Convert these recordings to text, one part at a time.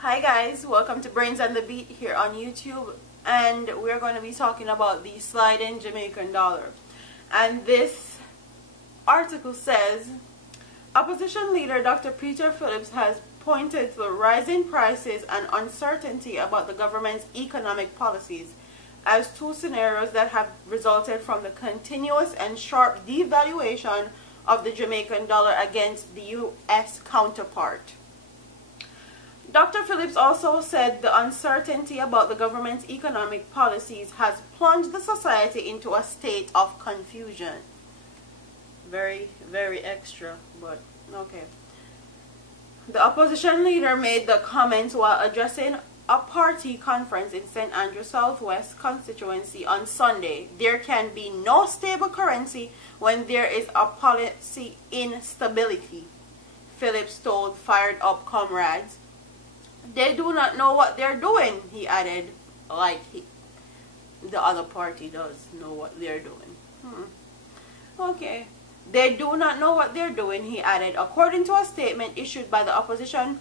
Hi guys, welcome to Brains and the Beat here on YouTube, and we're going to be talking about the sliding Jamaican dollar. And this article says, opposition leader Dr. Peter Phillips has pointed to the rising prices and uncertainty about the government's economic policies as two scenarios that have resulted from the continuous and sharp devaluation of the Jamaican dollar against the U.S. counterpart. Dr. Phillips also said the uncertainty about the government's economic policies has plunged the society into a state of confusion. Very, very extra, but okay. The opposition leader made the comments while addressing a party conference in St. Andrews Southwest constituency on Sunday. There can be no stable currency when there is a policy instability, Phillips told fired up comrades. They do not know what they're doing, he added, like the other party does know what they're doing. Okay. They do not know what they're doing, he added, according to a statement issued by the opposition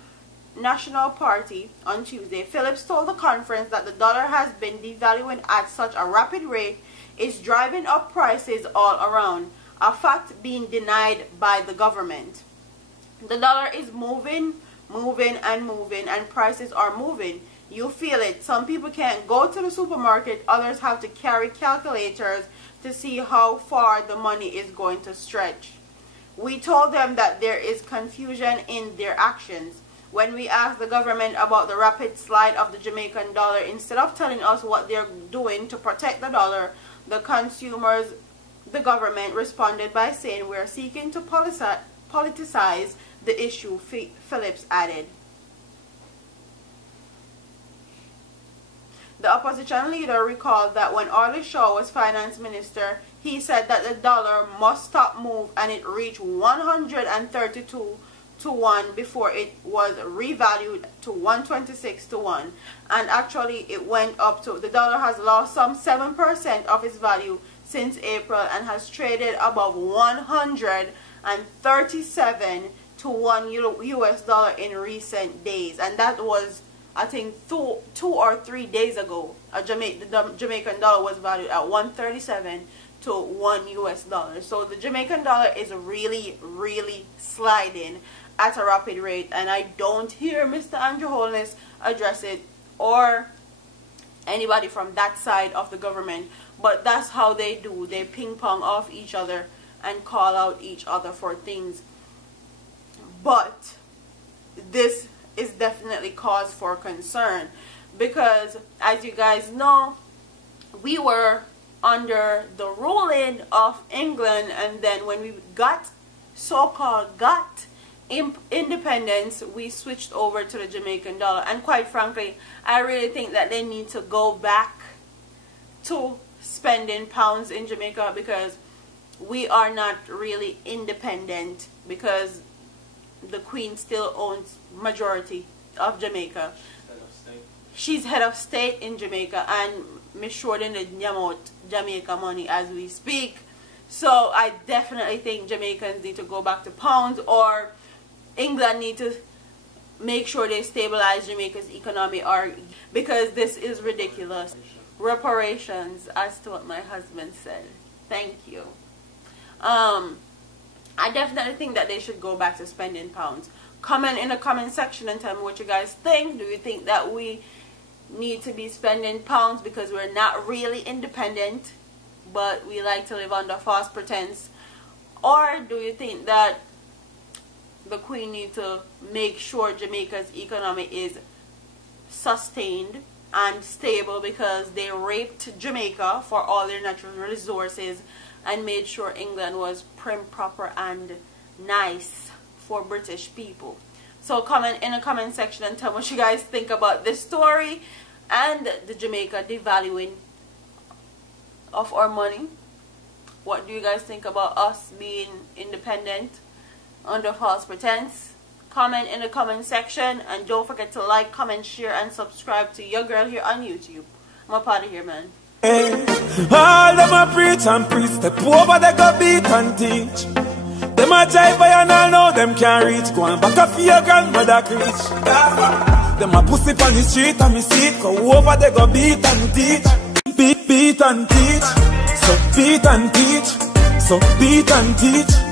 National Party on Tuesday. Phillips told the conference that the dollar has been devaluing at such a rapid rate is driving up prices all around, a fact being denied by the government. The dollar is moving, and prices are moving. You feel it. Some people can't go to the supermarket, others have to carry calculators to see how far the money is going to stretch. We told them that there is confusion in their actions. When we asked the government about the rapid slide of the Jamaican dollar, instead of telling us what they're doing to protect the dollar, the government responded by saying we're seeking to politicize the issue, Phillips added. The opposition leader recalled that when Arlie Shaw was finance minister, he said that the dollar must stop move, and it reached 132 to 1 before it was revalued to 126 to 1. And actually it went up to, the dollar has lost some 7% of its value since April and has traded above 137 to 1 US dollar in recent days. And that was, I think, two or 3 days ago. The Jamaican dollar was valued at 137 to 1 US dollar. So the Jamaican dollar is really, really sliding at a rapid rate, and I don't hear Mr. Andrew Holness address it, or anybody from that side of the government. But that's how they do. They ping pong off each other and call out each other for things. But this is definitely cause for concern, because as you guys know, we were under the ruling of England, and then when we got independence, we switched over to the Jamaican dollar. And quite frankly, I really think that they need to go back to spending pounds in Jamaica, because we are not really independent, because the Queen still owns majority of Jamaica. She's head of state in Jamaica, and Miss Shorten the Jamaica money as we speak. So I definitely think Jamaicans need to go back to pounds, or England need to make sure they stabilize Jamaica's economy, or because this is ridiculous. Reparations, as to what my husband said. Thank you. I definitely think that they should go back to spending pounds. Comment in the comment section and tell me what you guys think. Do you think that we need to be spending pounds because we're not really independent, but we like to live under false pretense? Or do you think that the Queen needs to make sure Jamaica's economy is sustained and stable, because they raped Jamaica for all their natural resources and made sure England was prim, proper and nice for British people? So comment in the comment section and tell me what you guys think about this story and the Jamaica devaluing of our money. What do you guys think about us being independent under false pretense? Comment in the comment section, and don't forget to like, comment, share and subscribe to your girl here on YouTube. I'm up out of here, man. All them a preach and preach, step over they go beat and teach. Them a jive and all know them can't reach. Go on back up for your grandmother preach. them a pussy on the street and me see it. Go over they go beat and teach. Beat and teach. So beat and teach. So beat and teach.